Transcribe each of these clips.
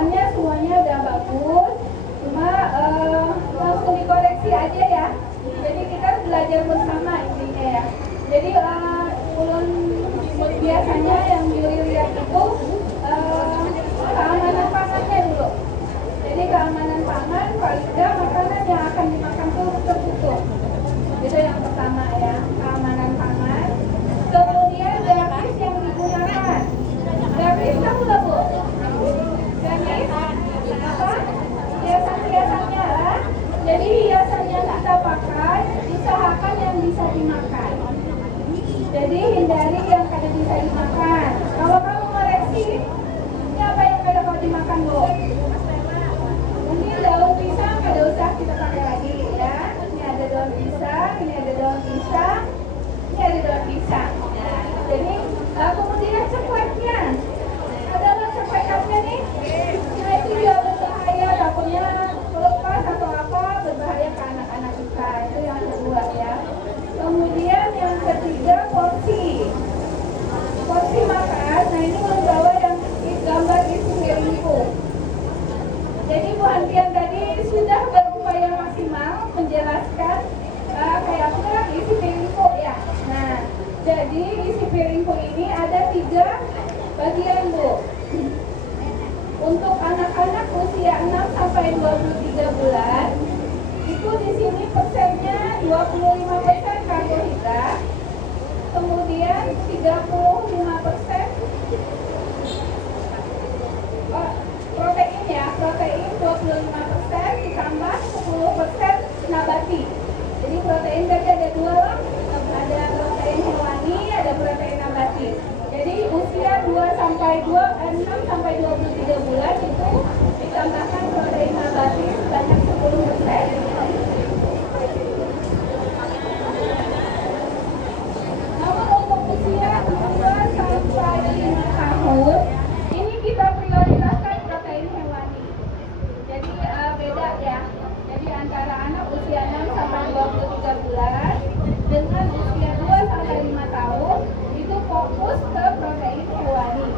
tulisannya semuanya udah bagus, cuma langsung dikoreksi aja ya. Jadi kita belajar bersama intinya ya. Jadi ulun biasanya yang juri lihat itu keamanan pangannya dulu. Jadi keamanan pangan, paling tidak makanan yang akan dimakan itu tertutup. Itu yang pertama ya, keamanan pangan. Kemudian grafis yang digunakan. Grafis tahu nggak Bu? Grafis apa? Hiasan-hiasannya lah. Jadi hiasan yang kita pakai usahakan yang bisa dimakan. Jadi hindari yang kada bisa dimakan. Kalau kamu koreksi, ini apa yang kada mau dimakan Bu? Mungkin daun pisang kada usah kita pakai lagi ya. Ini ada daun pisang, ini ada daun pisang, ini ada daun pisang. Nah, jadi kemudian cepleknya, adalah ceplekannya nih. Nah itu juga berbahaya, takutnya melepas atau apa, berbahaya ke anak-anak kita. Itu yang kedua ya. Kemudian yang ketiga porsi makan. Nah ini membawa yang gambar isi piringku. Jadi Bu Hantian tadi sudah berupaya maksimal menjelaskan kayak apa isi piringku ya. Nah jadi isi piringku ini ada 3 bagian Bu. Untuk anak-anak usia 6 sampai 23 bulan itu di sini persennya 25% karbohidrat, kemudian 35% protein ya, protein 25% ditambah 10% nabati. Jadi protein tadi ada 2 loh, ada protein hewani, ada protein nabati. Jadi usia 6 sampai 23 bulan itu ditambahkan protein nabati sebanyak 10%. Namun untuk usia 2 sampai 5 tahun ini kita prioritaskan protein hewani. Jadi beda ya. Jadi antara anak usia 6 sampai 23 bulan dengan usia 2 sampai 5 tahun itu fokus ke protein hewani.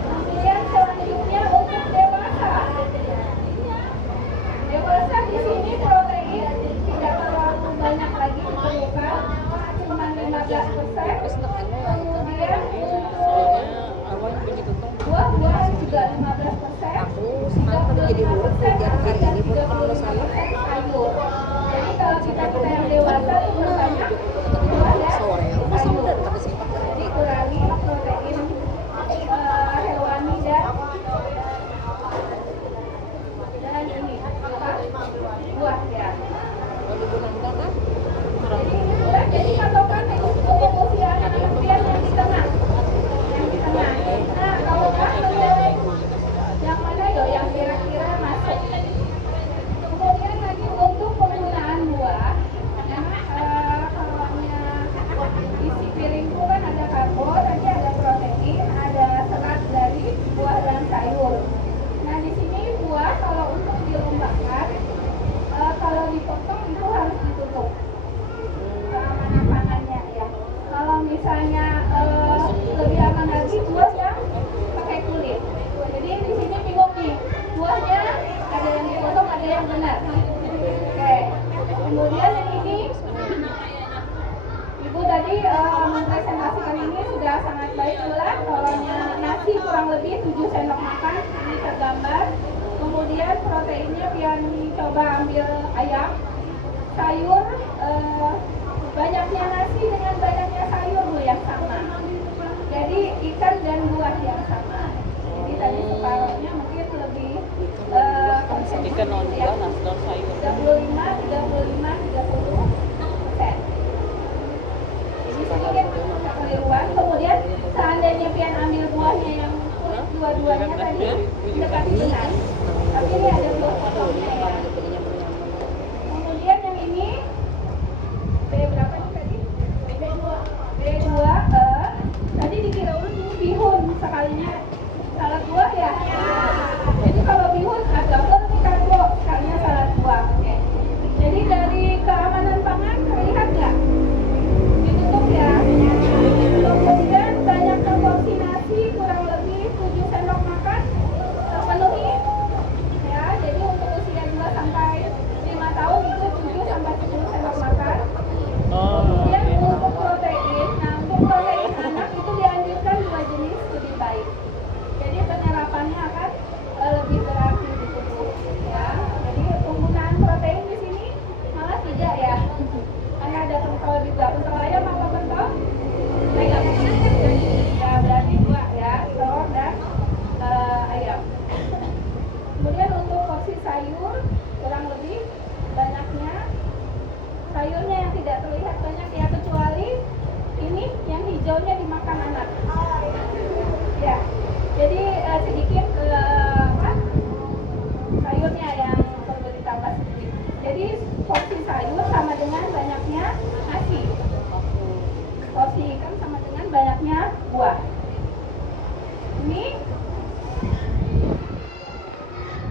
Kemudian selanjutnya untuk dewasa. Dewasa di sini protein tidak terlalu banyak lagi diperlukan, cuma 15%. Kemudian untuk buah-buahan juga 15%. Jadi 30% sayur. Jadi kalau kita yang dewasa itu banyak buah dan sayur. Jadi kurangi protein hewani dan ini buah ya. Jadi patokan untuk usia anak-anak yang di tengah. Nah kalau kan yang mana yo yang kira-kira masuk. Kemudian lagi untuk penggunaan buah. Kalau isi piringku kan ada karbo, tadi ada protein, ada serat dari buah dan sayur. Nah di sini buah kalau untuk dilembabkan, kalau dipotong itu harus ditutup keamanan pangannya ya. Kalau misalnya lebih aman lagi buah yang pakai kulit. Jadi di sini bingung nih, buahnya ada yang dipotong, ada yang benar. Oke. Kemudian yang ini Ibu tadi mempresentasikan ini sudah sangat baik pula. Kalau nasi kurang lebih 7 sendok makan, ini tergambar. Kemudian proteinnya Pian coba ambil ayam, sayur, banyaknya nasi dengan banyaknya sayur yang sama. Jadi ikan dan buah yang sama. Jadi tadi separuhnya mungkin lebih ikan non buah, nasi dan sayur. 30%. Jadi sedikit kekeliruan. Kemudian seandainya Pian ambil buahnya yang kulit dua-duanya tadi mendekati benar. Tapi ini ada buah potongnya ya. Kemudian yang ini B berapa nih tadi? B2 tadi dikira dulu bihun sekalinya salad buah ya. Jadi kalau bihun agak lebih karbo sekalinya salad buah. sayur kurang lebih banyaknya sayurnya yang tidak terlihat banyak ya, kecuali ini yang hijaunya dimakan anak ya. Jadi sedikit sayurnya yang perlu ditambah sedikit. Jadi porsi sayur sama dengan banyaknya nasi, porsi ikan sama dengan banyaknya buah. Ini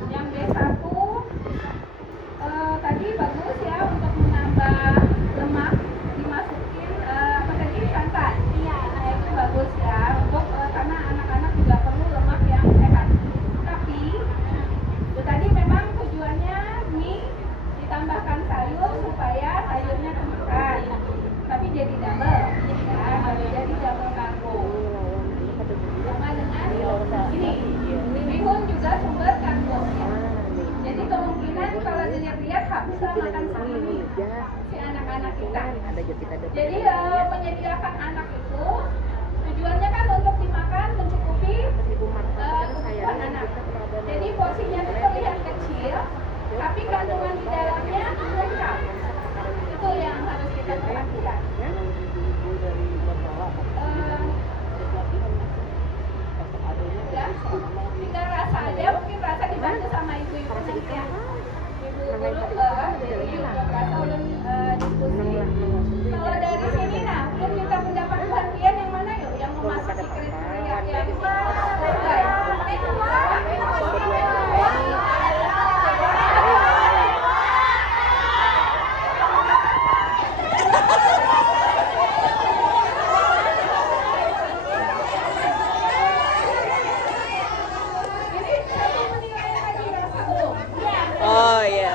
yang B1 tadi bagus ya untuk menambah lemak, dimasukin apa tadi, santan. Iya, itu bagus ya untuk karena anak-anak juga perlu lemak yang sehat. Tapi itu tadi memang tujuannya mie ditambahkan sayur supaya sayurnya kemakan. Tapi jadi double ya, jadi double karbo. Sama dengan ini, bihun juga sumber karbo ya. Jadi kemungkinan kalau dilihat-lihat habislah makan sama si anak-anak kita. Jadi menyediakan anak itu tujuannya kan untuk dimakan mencukupi kebutuhan anak. Jadi porsinya itu terlihat kecil, tapi kandungan di dalamnya lengkap. Itu yang harus kita perhatikan. Ya, tinggal rasa aja, mungkin rasa dibantu sama ibu-ibu nanti ya. Ibu rasa ulun diskusi. Kalau dari sini nah, ulun minta pendapat bagian yang mana yuk, yang memasuki kriteria yang sesuai. Oh iya.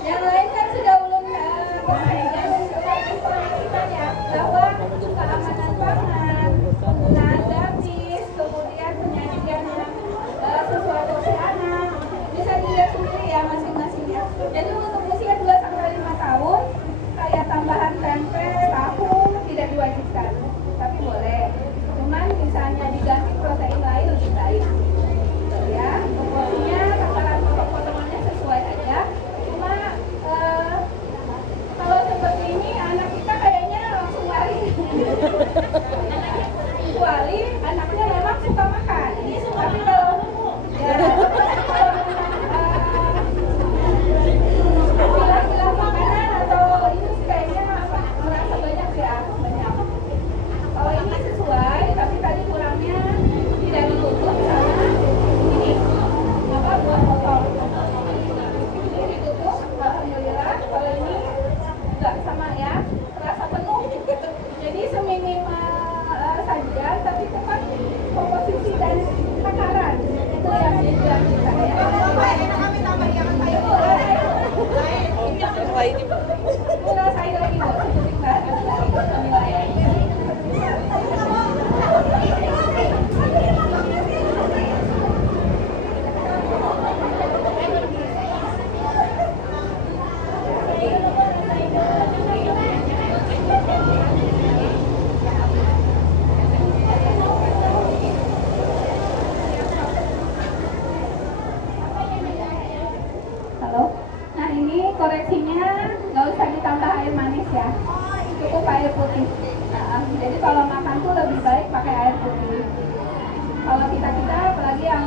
Yang lain kan sudah ulun sampaikan ya bahwa keamanan pangan, penggunaan grafis, kemudian penyajian yang sesuai porsi anak, bisa dilihat sendiri ya masing-masing ya. Jadi untuk usia 2-5 tahun, kayak tambahan tempe, tahu tidak diwajibkan, tapi boleh. Cuman misalnya diganti protein lain lebih baik. Ya, porsinya takaran potongannya sesuai aja. Cuma kalau seperti ini anak kita kayaknya langsung lari. Kecuali anaknya memang suka makan. Tapi kalau pilah-pilah makanan atau ini kayaknya merasa banyak ya, banyak. Kalau ini sesuai, tapi tadi kurangnya tidak ditutup sama ini apa buah potong. Ini ditutup, alhamdulillah. Kalau ini enggak sama ya, terasa penuh. Jadi seminimal saja, tapi tepat komposisi dan takaran itu yang dijual kita ya. Rasain lagi bu, seperti mbak lagi. Halo. Nah ini koreksinya nggak usah ditambah air manis ya, cukup air putih. Jadi kalau makan tuh lebih baik pakai air putih. Kalau kita apalagi yang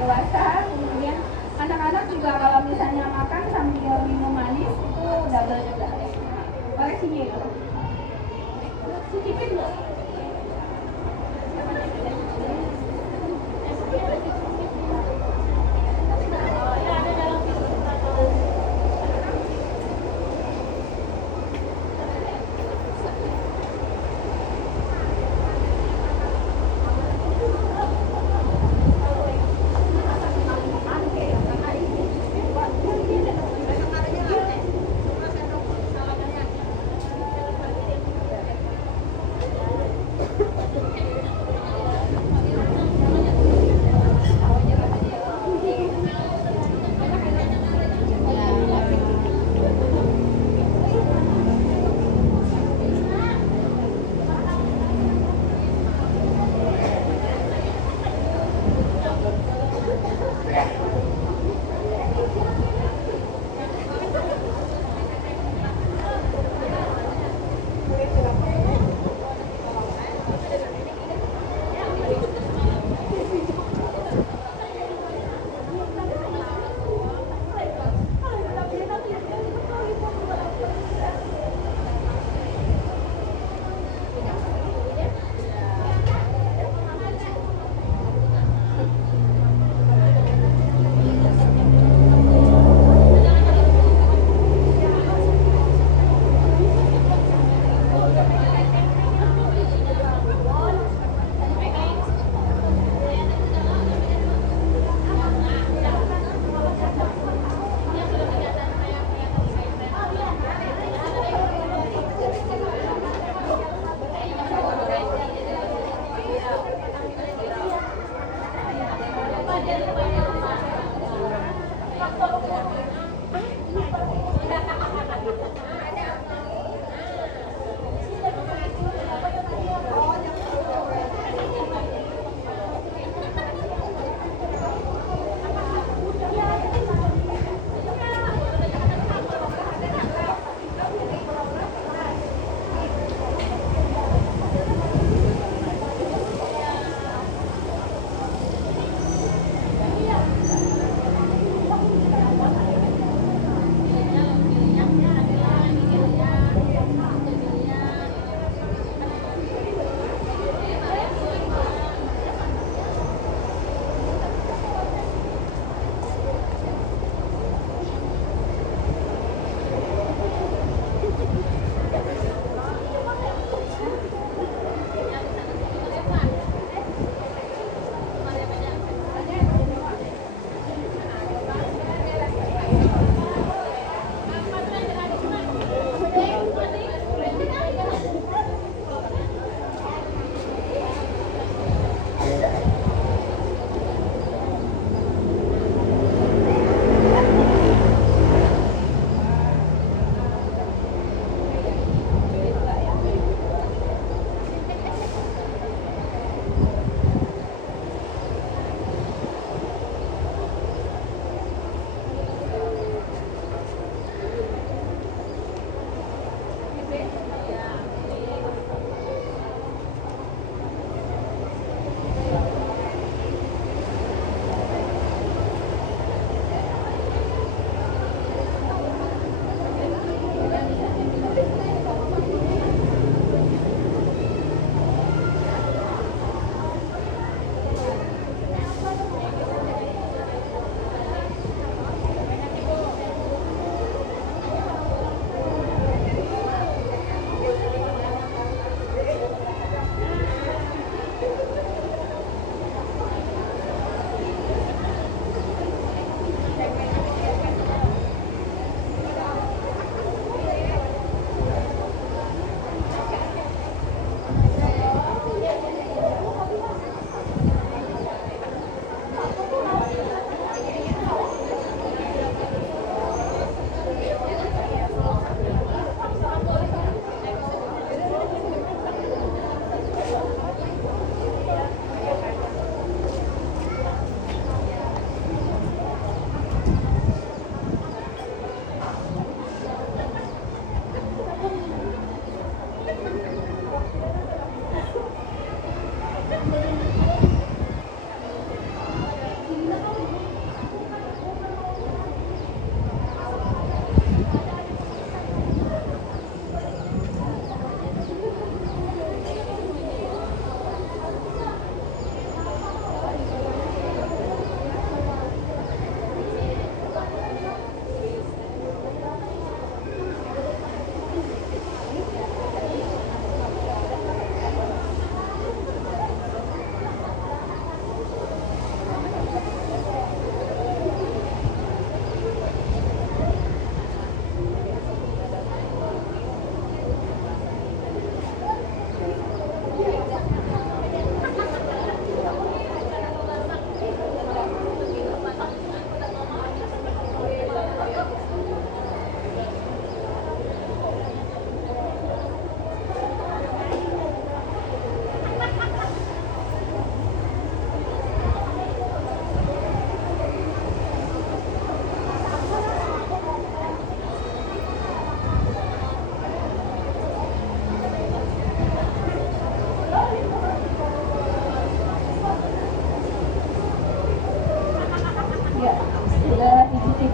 dewasa, kemudian anak-anak juga kalau misalnya makan sambil minum manis itu double juga. Koreksinya itu. Cicipin loh.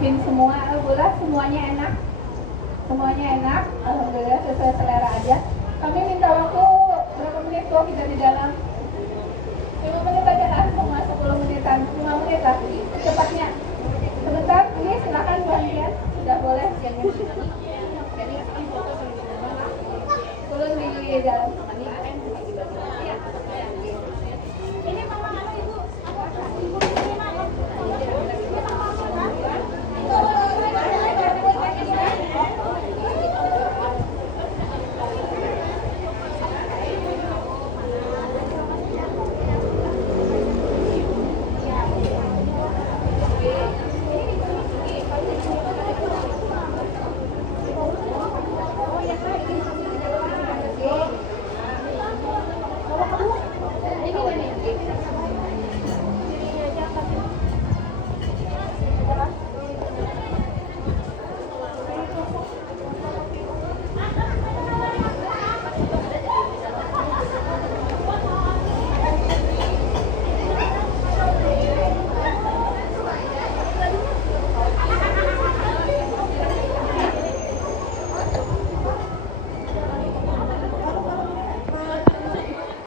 nyicipin semua, Alhamdulillah semuanya enak. Semuanya enak, alhamdulillah sesuai selera aja.